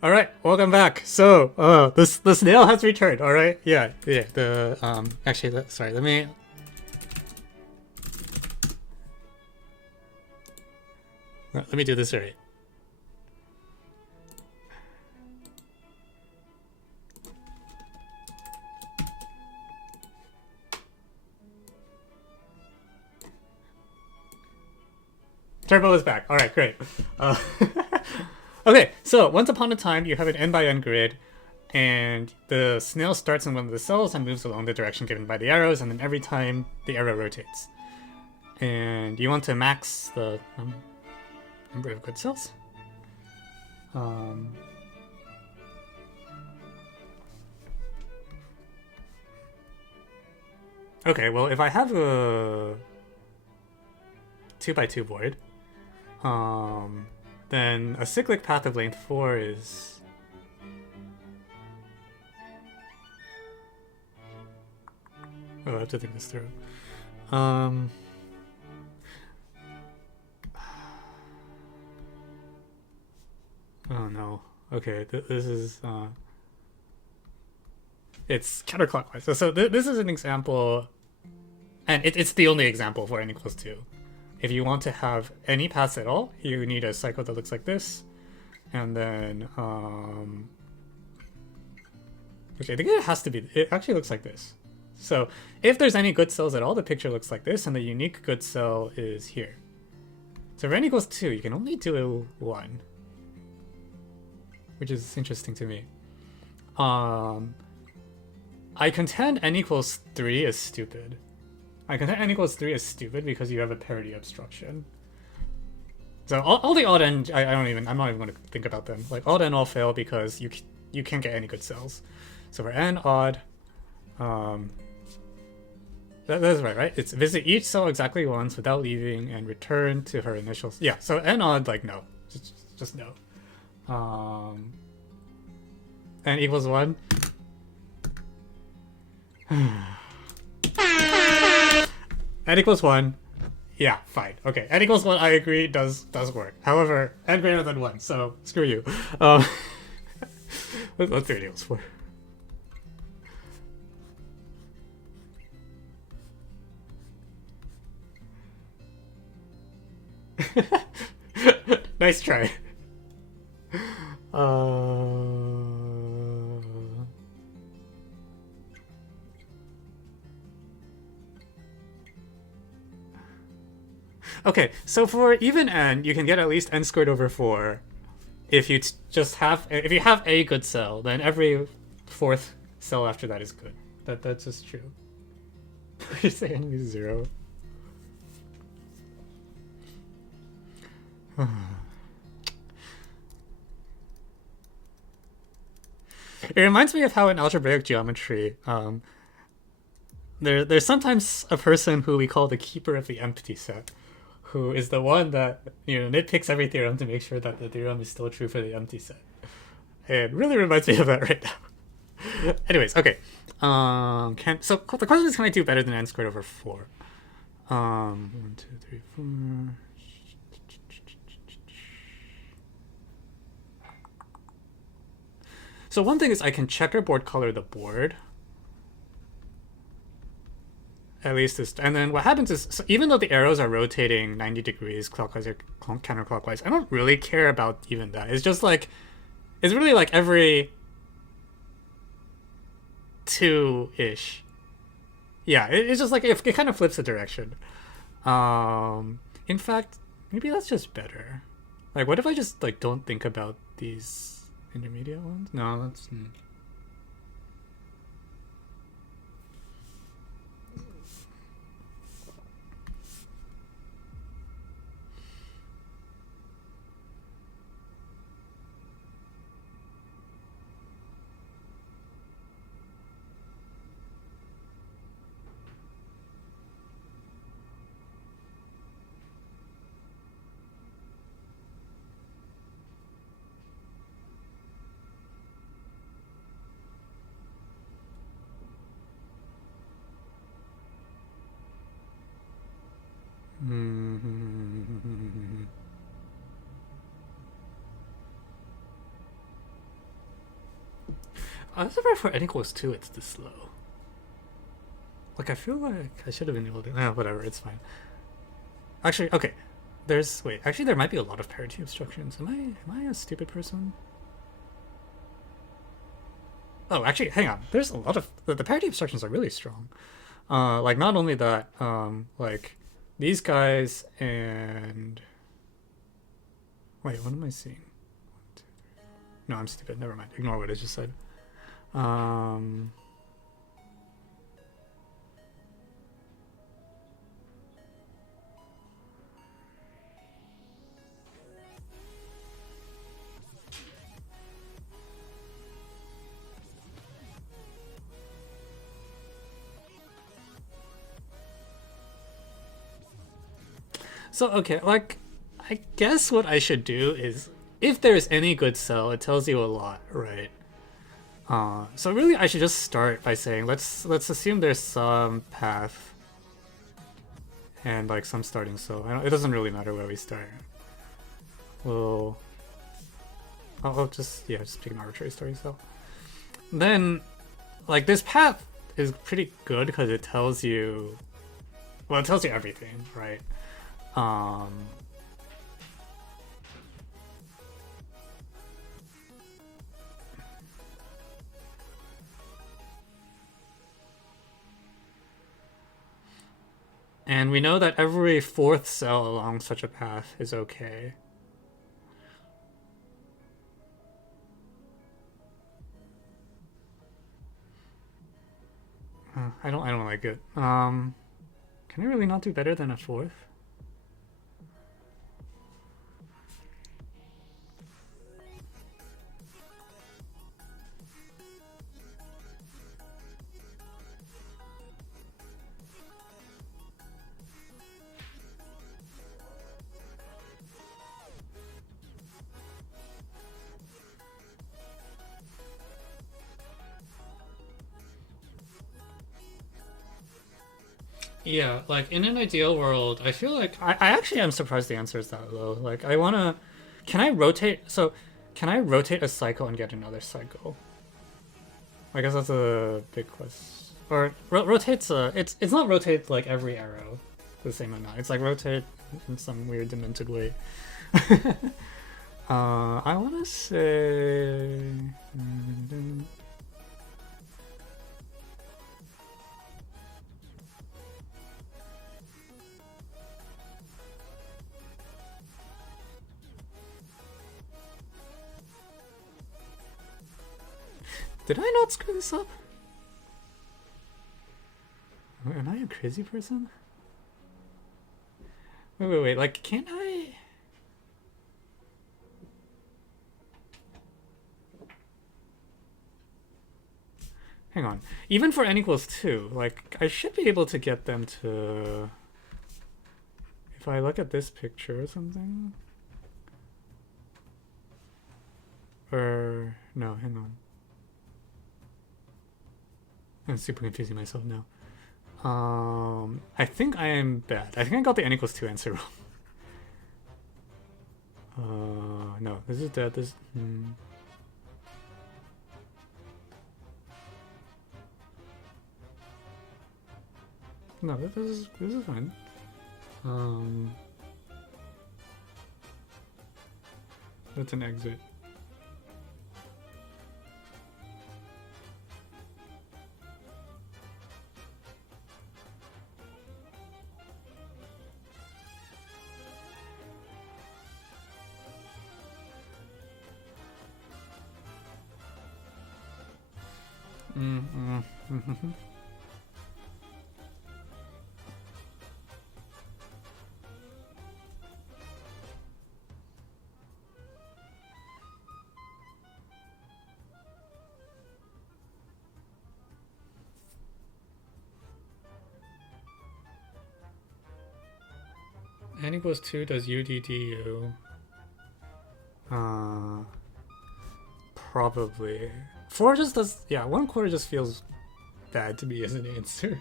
All right, welcome back. So, the snail has returned. All right, yeah. The actually, sorry. Let me do this right. Turbo is back. All right, great. Uh, okay, so once upon a time, you have an n by n grid, and the snail starts in one of the cells and moves along the direction given by the arrows, and then every time the arrow rotates. And you want to max the number of good cells. Okay, well, if I have a 2x2 board, then a cyclic path of length 4 is... Oh, I have to think this through. Oh no. Okay, this is... It's counterclockwise. So this is an example, and it's the only example for n equals 2. If you want to have any paths at all, you need a cycle that looks like this. And then, okay, I think it has to be, it actually looks like this. So if there's any good cells at all, the picture looks like this, and the unique good cell is here. So for n equals 2, you can only do 1. Which is interesting to me. I contend n equals 3 is stupid. I contend n equals 3 is stupid because you have a parity obstruction. So all the odd n, I'm not even going to think about them. Like odd n all fail because you can't get any good cells. So for n odd, that's right? It's visit each cell exactly once without leaving and return to her initial. Yeah. So n odd, like no, just no. N equals 1. N equals 1. Yeah, fine. Okay, n equals 1, I agree, does work. However, n greater than 1, so screw you. Let's do n equals 4. Nice try. Okay, so for even n, you can get at least n squared over 4 if you if you have a good cell, then every fourth cell after that is good. That's just true. You say n is 0. It reminds me of how in algebraic geometry, there's sometimes a person who we call the keeper of the empty set, who is the one that nitpicks every theorem to make sure that the theorem is still true for the empty set. It really reminds me of that right now. Anyways, okay. So the question is, can I do better than n squared over 4? 1, 2, 3, 4. So one thing is I can checkerboard color the board. At least this, and then what happens is, so even though the arrows are rotating 90 degrees clockwise or counterclockwise, I don't really care about even that. It's just like, it's really like every 2-ish. Yeah, it's just like, it kind of flips the direction. In fact, maybe that's just better. Like, what if I just like don't think about these intermediate ones? No, that's... I'm surprised for n equals 2 it's this slow. Like, I feel like I should have been able to... whatever, it's fine. Actually, okay. Wait, actually there might be a lot of parity obstructions. Am I a stupid person? Oh, actually, hang on. There's a lot of... The parity obstructions are really strong. Like, not only that, like, these guys and... Wait, what am I seeing? 1, 2, 3, 4. No, I'm stupid. Never mind. Ignore what I just said. So, okay, like, I guess what I should do is, if there's any good cell, it tells you a lot, right? So really I should just start by saying, let's assume there's some path and like some starting cell. It doesn't really matter where we start. I'll just pick an arbitrary starting cell. Then, like, this path is pretty good because it tells you, well, it tells you everything, right? And we know that every fourth cell along such a path is okay. I don't like it. Can I really not do better than a fourth? Yeah, like in an ideal world, I feel like I actually am surprised the answer is that low. Like I wanna, can I rotate? So, can I rotate a cycle and get another cycle? I guess that's a big question. Or rotates it's not rotate like every arrow the same amount. It's like rotate in some weird demented way. I wanna say. Did I not screw this up? Am I a crazy person? Wait, like, can't I? Hang on. Even for n equals 2, like, I should be able to get them to... If I look at this picture or something? Or... No, hang on. I'm super confusing myself now. I think I am bad. I think I got the n equals 2 answer wrong. No, this is dead. This. No, this is fine. That's an exit. N equals 2 does UDDU. Probably. 4 just does, yeah, 1/4 just feels bad to me as an answer.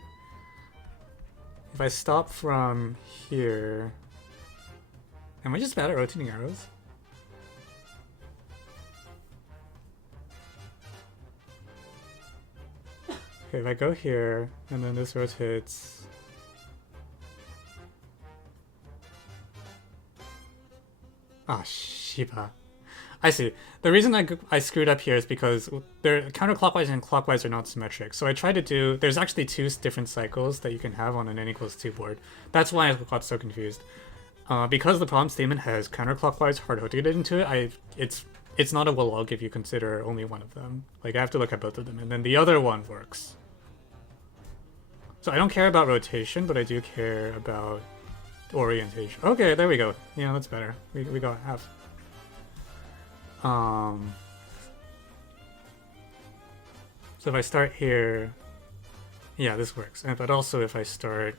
If I stop from here, am I just bad at rotating arrows? Okay, if I go here, and then this rotates... Ah, Shiba. I see. The reason I screwed up here is because they're counterclockwise and clockwise are not symmetric. So I tried to do... There's actually two different cycles that you can have on an n equals 2 board. That's why I got so confused. Because the problem statement has counterclockwise hard rotated into it, it's not a well log if you consider only one of them. Like, I have to look at both of them, and then the other one works. So I don't care about rotation, but I do care about orientation. Okay, there we go. Yeah, that's better. We got half. So if I start here, yeah, this works. But also if I start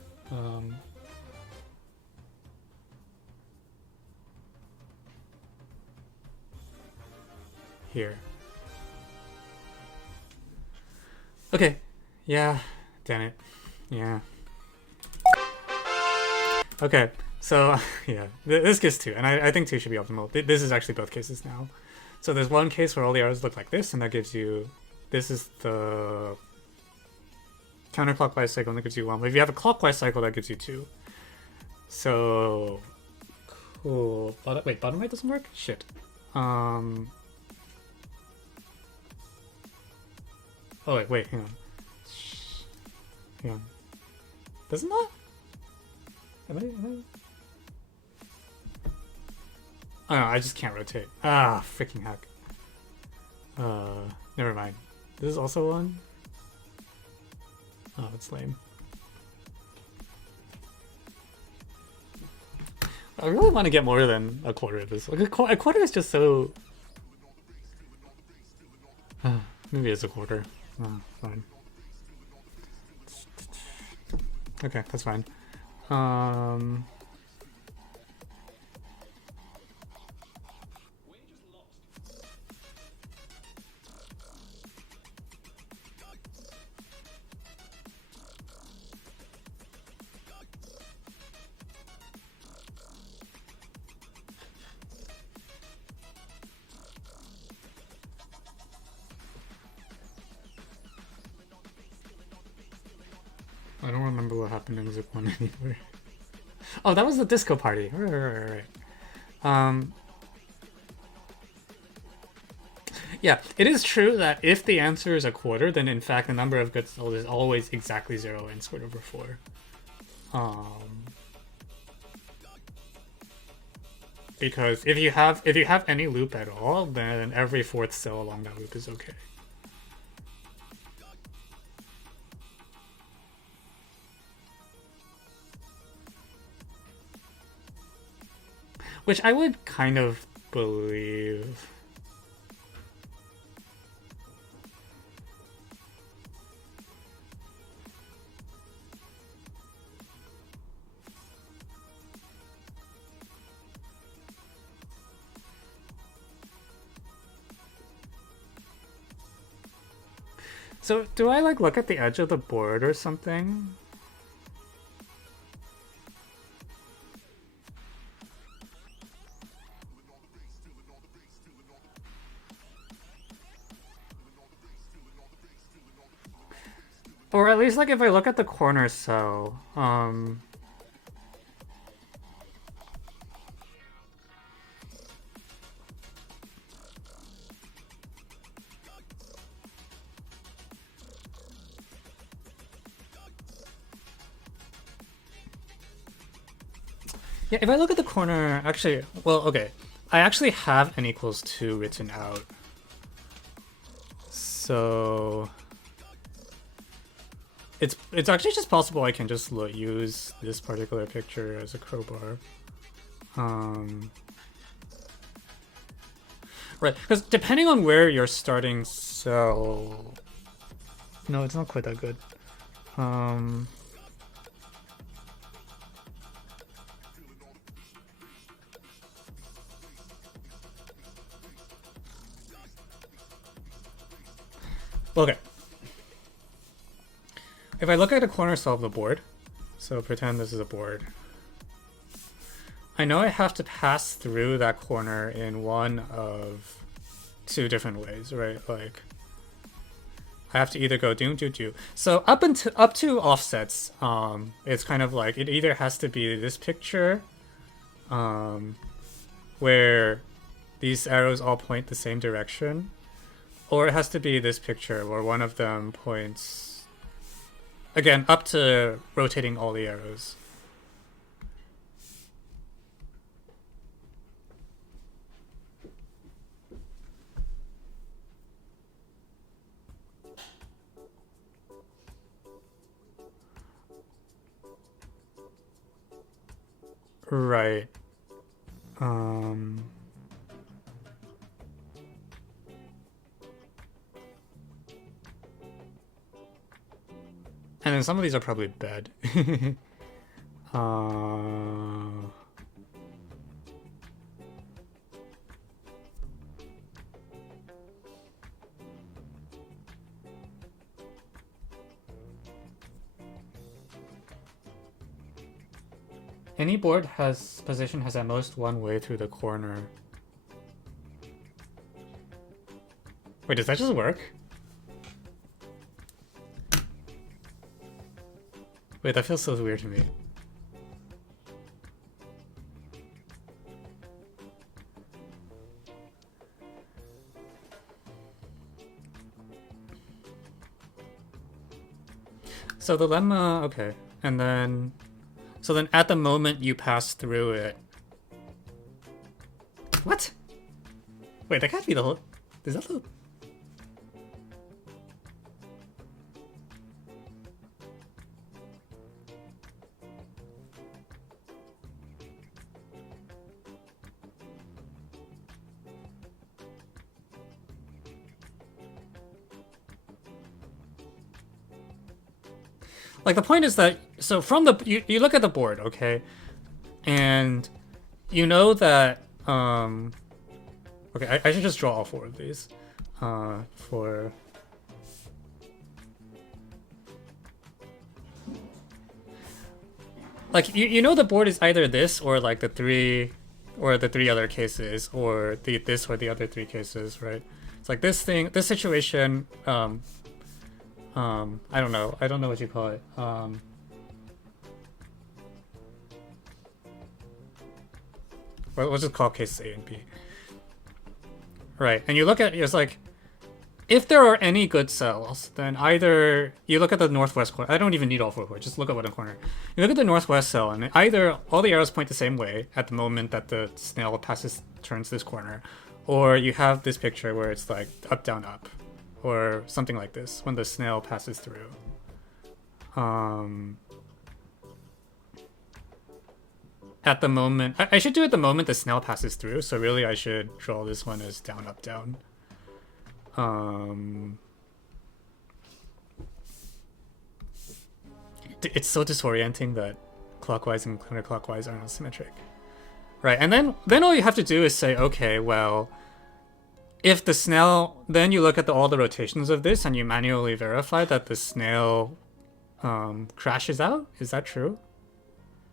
here. Okay. Yeah. Damn it. Yeah. Okay. So, yeah. This gets 2. And I think 2 should be optimal. This is actually both cases now. So there's one case where all the arrows look like this, and that gives you... This is the counterclockwise cycle, and that gives you 1. But if you have a clockwise cycle, that gives you 2. So... Cool. Wait, bottom right doesn't work? Shit. Oh, wait, hang on. Hang on. Does it not? Am I... Oh no, I just can't rotate. Ah, freaking heck. Never mind. This is also 1? Oh, it's lame. I really want to get more than a quarter of this. Like, a quarter is just so... maybe it's a quarter. Oh, fine. Okay, that's fine. I don't remember what happened in Zip 1 anymore. Oh, that was the disco party. Right. Yeah, it is true that if the answer is a quarter, then in fact the number of good souls is always exactly 0 and squared over 4. Because if you have any loop at all, then every 4th cell along that loop is okay. Which I would kind of believe. So do I like look at the edge of the board or something? Or at least, like, if I look at the corner cell, yeah, if I look at the corner, actually, well, okay, I actually have n equals 2 written out. So... It's actually just possible I can just use this particular picture as a crowbar. Right, because depending on where you're starting cell... No, it's not quite that good. Okay. If I look at a corner cell of the board, so pretend this is a board, I know I have to pass through that corner in one of 2 different ways, right? Like, I have to either go do do do. So up to offsets, it's kind of like it either has to be this picture, where these arrows all point the same direction, or it has to be this picture where one of them points, again, up to rotating all the arrows. Right. And then some of these are probably bad. uh... Any board has position has at most one way through the corner. Wait, does that just work? Wait, that feels so weird to me. So the lemma, okay. And then, so then at the moment you pass through it. What? Wait, that can't be the whole, is that the... Like, the point is that, so from the, you look at the board, okay? And you know that, okay, I should just draw all four of these, for... Like, you know the board is either this or, like, the three other cases, or this or the other three cases, right? It's like this thing, this situation, I don't know what you call it. We'll just call cases A and B. Right, and you look at, it's like, if there are any good cells, then either you look at the northwest corner. I don't even need all four corners, just look at one corner. You look at the northwest cell, and either all the arrows point the same way at the moment that the snail turns this corner, or you have this picture where it's like up, down, up, or something like this when the snail passes through. At the moment, I should do it the moment the snail passes through, so really I should draw this one as down, up, down. It's so disorienting that clockwise and counterclockwise are not symmetric. Right, and then all you have to do is say, okay, well, if the snail, then you look at all the rotations of this and you manually verify that the snail crashes out. Is that true?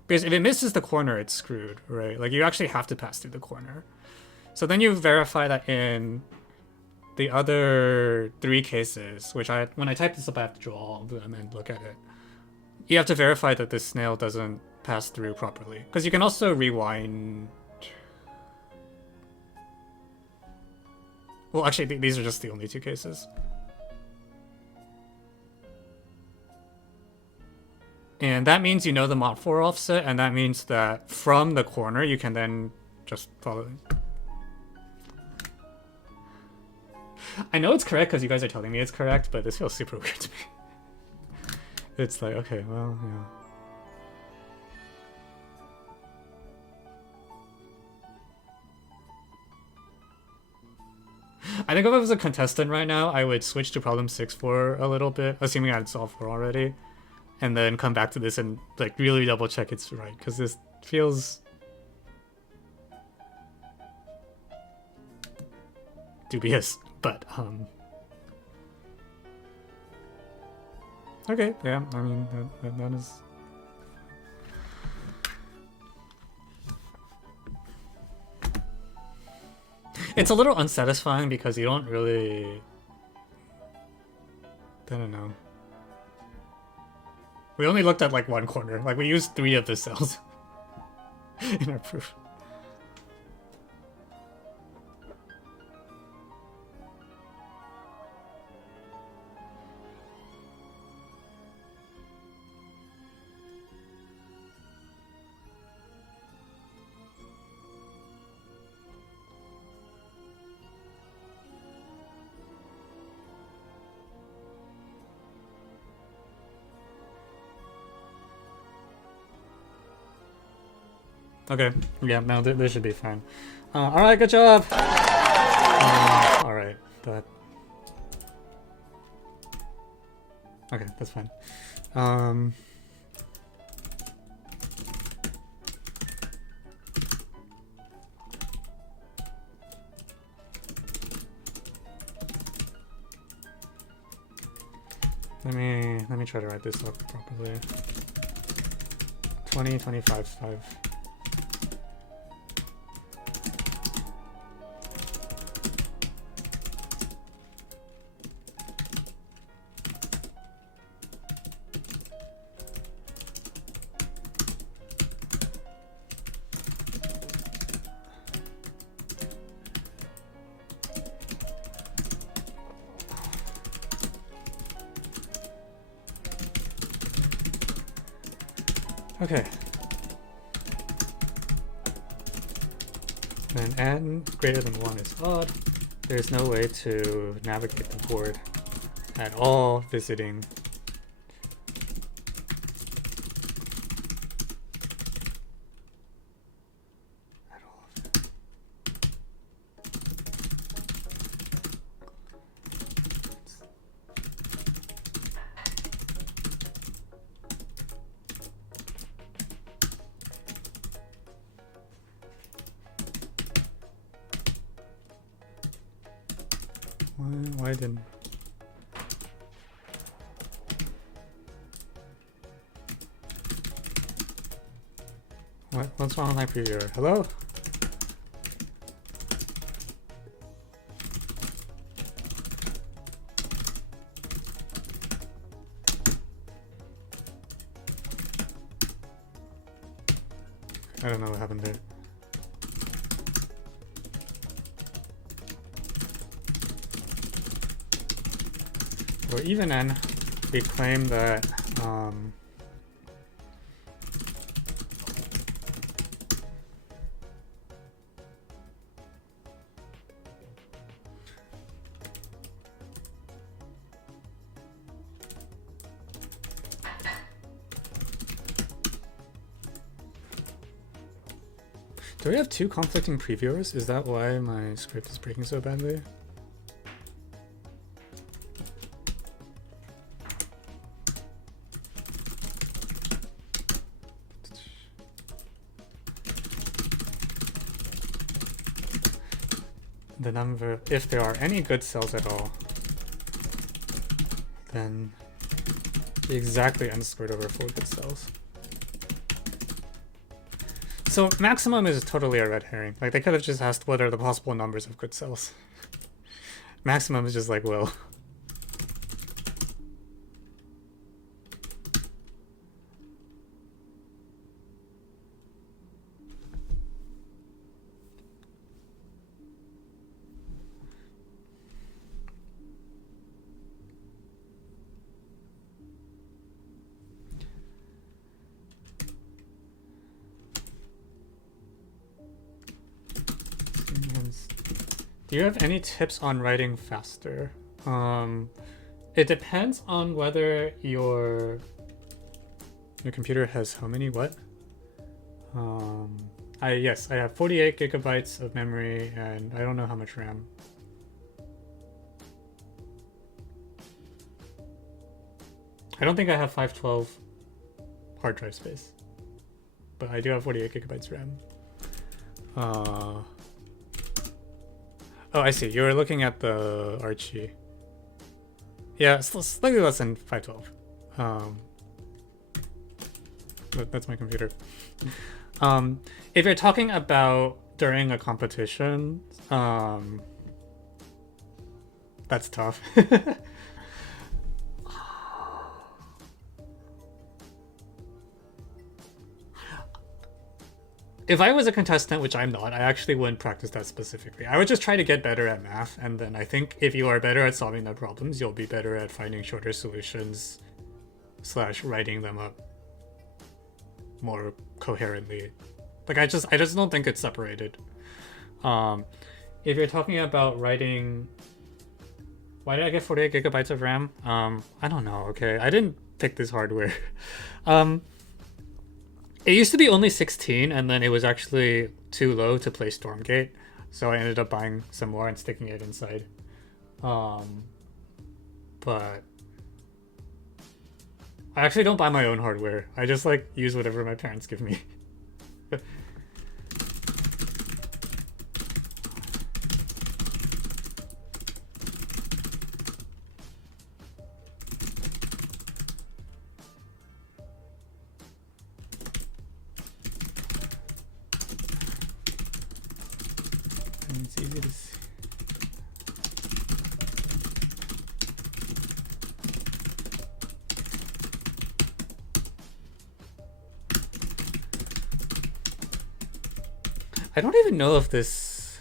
Because if it misses the corner, it's screwed, right? Like, you actually have to pass through the corner. So then you verify that in the other three cases, which when I type this up, I have to draw all of them and look at it. You have to verify that the snail doesn't pass through properly. Because you can also rewind. Well, actually, these are just the only two cases. And that means you know the mod 4 offset, and that means that from the corner, you can then just follow it. I know it's correct because you guys are telling me it's correct, but this feels super weird to me. It's like, okay, well, yeah. I think if I was a contestant right now, I would switch to problem 6 for a little bit, assuming I had solved 4 already, and then come back to this and like really double check it's right, because this feels dubious. But okay, yeah, I mean that is. It's a little unsatisfying because you don't really... I don't know. We only looked at like one corner. Like we used 3 of the cells in our proof. Okay, yeah, no, this should be fine. Alright, good job! Alright, that... Okay, that's fine. Let me try to write this up properly. 20, 25, 5. Okay. When n greater than 1 is odd, there's no way to navigate the board at all visiting at all. Why didn't... What's wrong with my previewer? Hello? I don't know what happened there. For even n, we claim that do we have 2 conflicting previewers? Is that why my script is breaking so badly? The number, if there are any good cells at all, then exactly n squared over 4 good cells. So maximum is totally a red herring. Like they could have just asked what are the possible numbers of good cells. Maximum is just like, well. Do you have any tips on writing faster? It depends on whether your computer has how many what? Yes, I have 48 gigabytes of memory and I don't know how much RAM. I don't think I have 512 hard drive space, but I do have 48 gigabytes RAM. Oh, I see. You were looking at the Archie. Yeah, it's slightly less than 512. But that's my computer. If you're talking about during a competition, that's tough. if I was a contestant, which I'm not, I actually wouldn't practice that specifically. I would just try to get better at math, and then I think if you are better at solving the problems, you'll be better at finding shorter solutions / writing them up more coherently. Like I just don't think it's separated. If you're talking about writing, why did I get 48 gigabytes of RAM? I don't know. Okay, I didn't pick this hardware. It used to be only 16, and then it was actually too low to play Stormgate, so I ended up buying some more and sticking it inside. But I actually don't buy my own hardware. I just like use whatever my parents give me. It's easy to see. I don't even know if this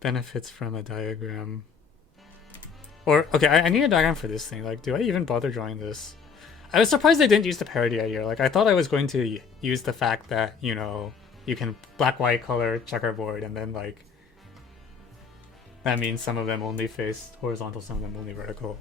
benefits from a diagram. Or, okay, I need a diagram for this thing. Like, do I even bother drawing this? I was surprised they didn't use the parity idea. Like, I thought I was going to use the fact that, you know, you can black, white, color, checkerboard, and then, like, that means some of them only face horizontal, some of them only vertical.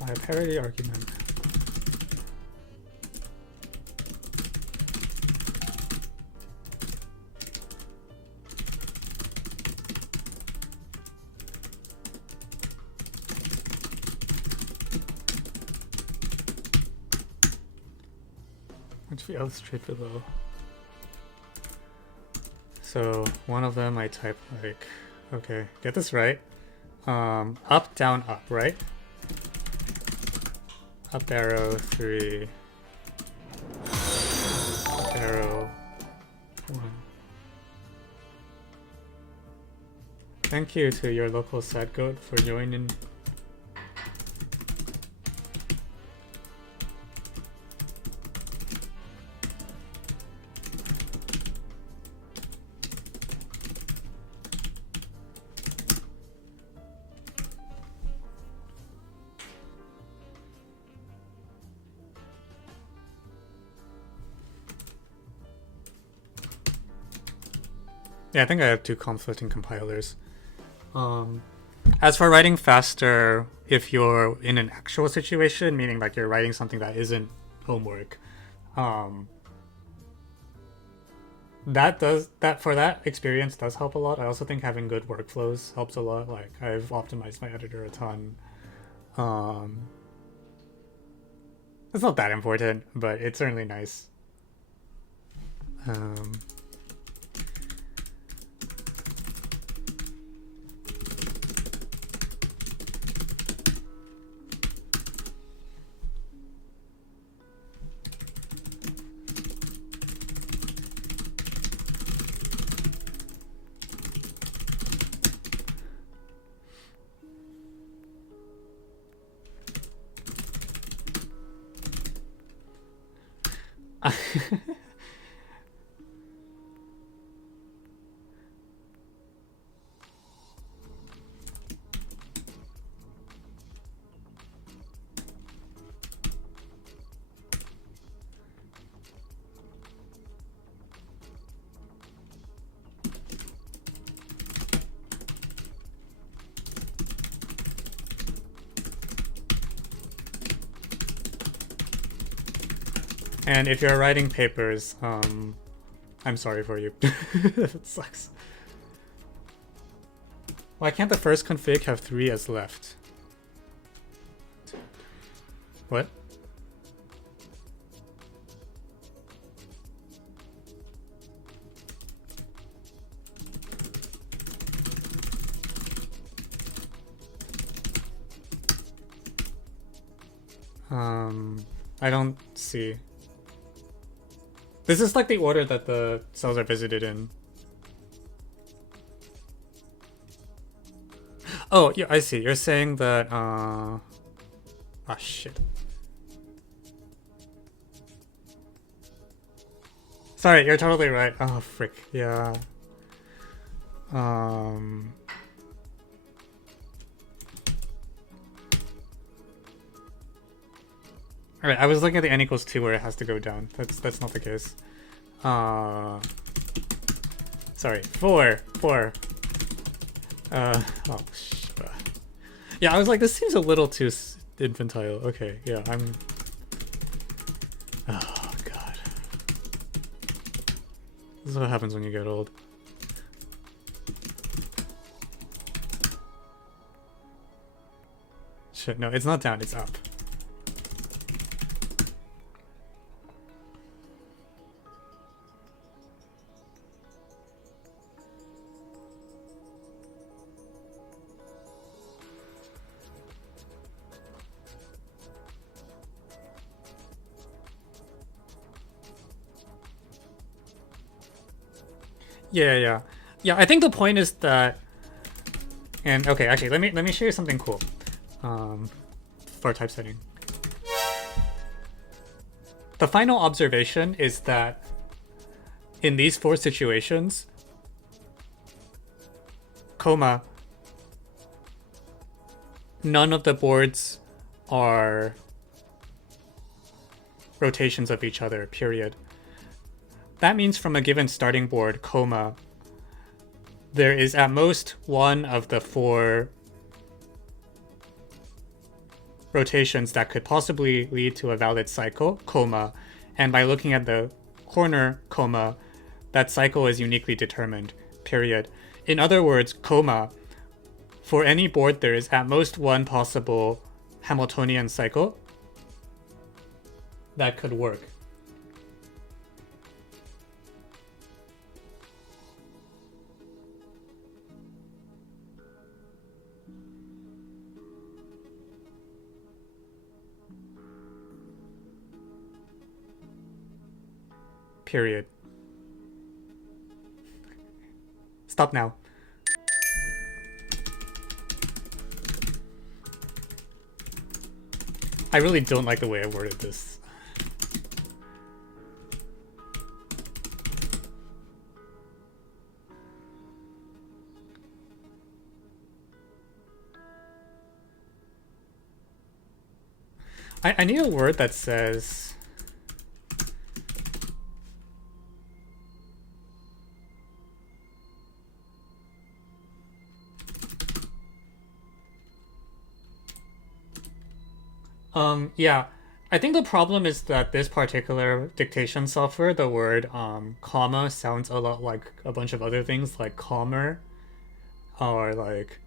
By a parity argument. Which we illustrate below. So one of them I type like, okay, get this right. Up, down, up, right? Up arrow 3. Up arrow 1. Thank you to your local SadGoat for joining. Yeah, I think I have two conflicting compilers. As for writing faster, if you're in an actual situation, meaning like you're writing something that isn't homework, that for that experience does help a lot. I also think having good workflows helps a lot. Like I've optimized my editor a ton. It's not that important, but it's certainly nice. And if you're writing papers, I'm sorry for you. It sucks. Why can't the first config have 3 as left? What? I don't see. This is like the order that the cells are visited in. Oh, yeah, I see. You're saying that, ah, shit. Sorry, you're totally right. Oh, frick. Yeah. Alright, I was looking at the n equals 2 where it has to go down. That's not the case. Sorry, 4. Oh, yeah, I was like, this seems a little too infantile. Okay, yeah, I'm... Oh, God. This is what happens when you get old. Shit, no, it's not down, it's up. Yeah. I think the point is that, and okay, actually, let me show you something cool, for typesetting. The final observation is that in these 4 situations, none of the boards are rotations of each other, period. That means from a given starting board, there is at most one of the 4 rotations that could possibly lead to a valid cycle, and by looking at the corner, that cycle is uniquely determined, period. In other words, for any board there is at most one possible Hamiltonian cycle that could work. Period. Stop now. I really don't like the way I worded this. I need a word that says... yeah, I think the problem is that this particular dictation software, the word comma sounds a lot like a bunch of other things like calmer or like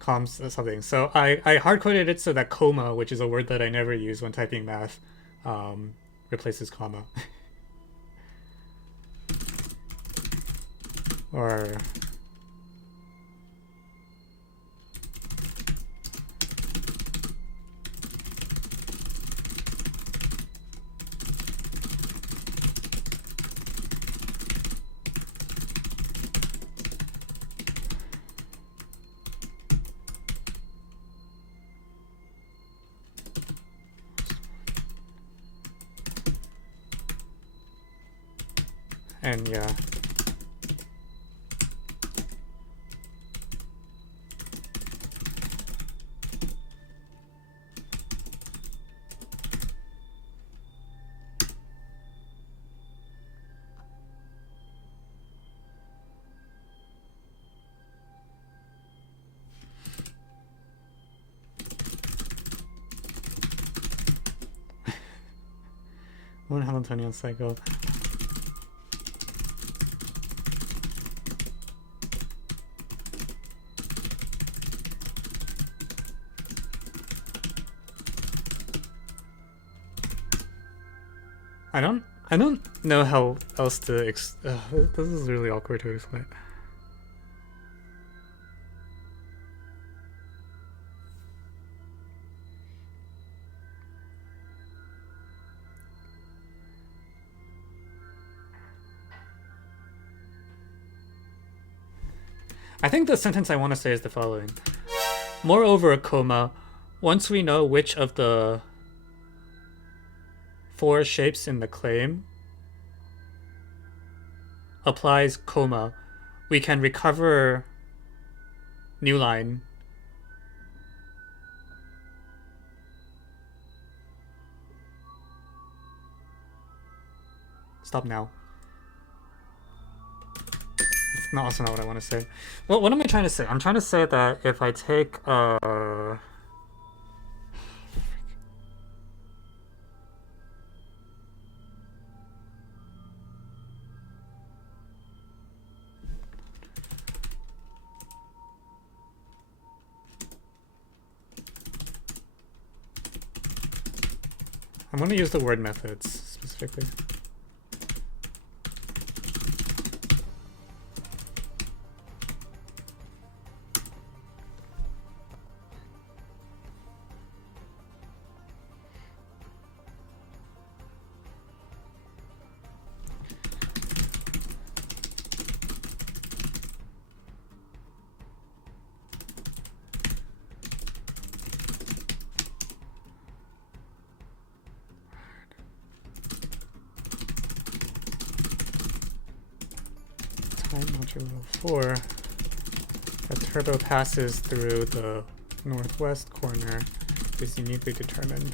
comms or something. So I hard-coded it so that coma, which is a word that I never use when typing math, replaces comma. Or... And yeah. One Hamiltonian cycle. I don't know how else to this is really awkward to explain. I think the sentence I want to say is the following. Moreover, comma, once we know which of the 4 shapes in the claim applies comma, we can recover new line stop now. No, that's not what I want to say. Well, what am I trying to say? I'm trying to say that if I take I'm going to use the word methods specifically. Modulo 4, a turbo passes through the northwest corner is uniquely determined.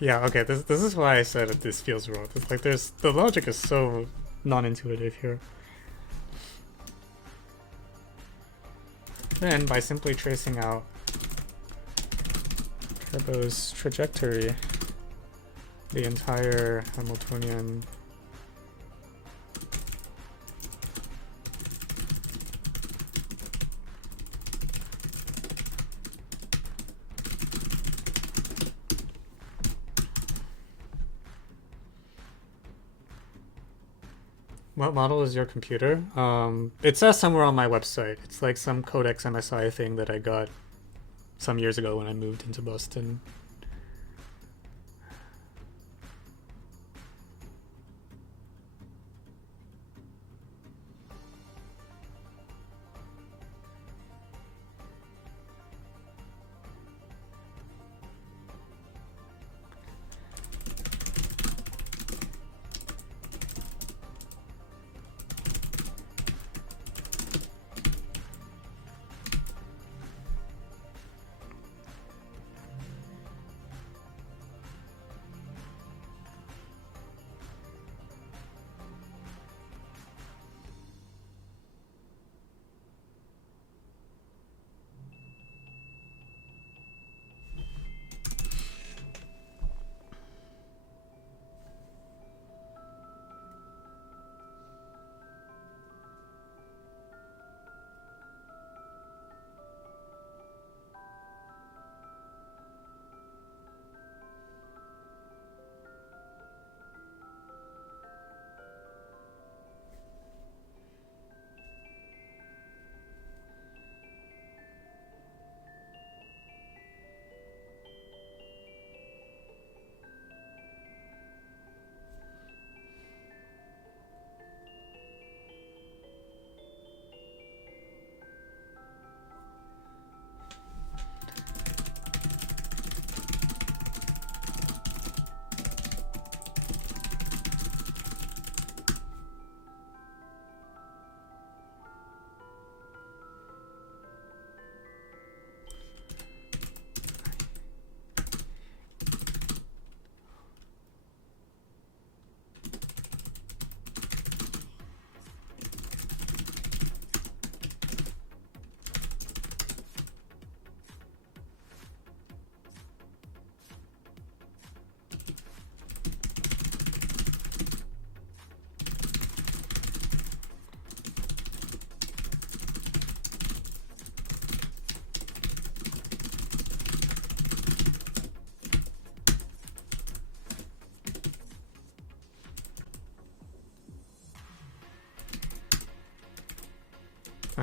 Yeah, okay, this is why I said that this feels wrong. It's like the logic is so non-intuitive here. Then, by simply tracing out Turbo's trajectory, the entire Hamiltonian What model is your computer? It says somewhere on my website. It's like some Codex MSI thing that I got some years ago when I moved into Boston.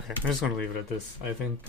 Okay, I'm just gonna leave it at this. I think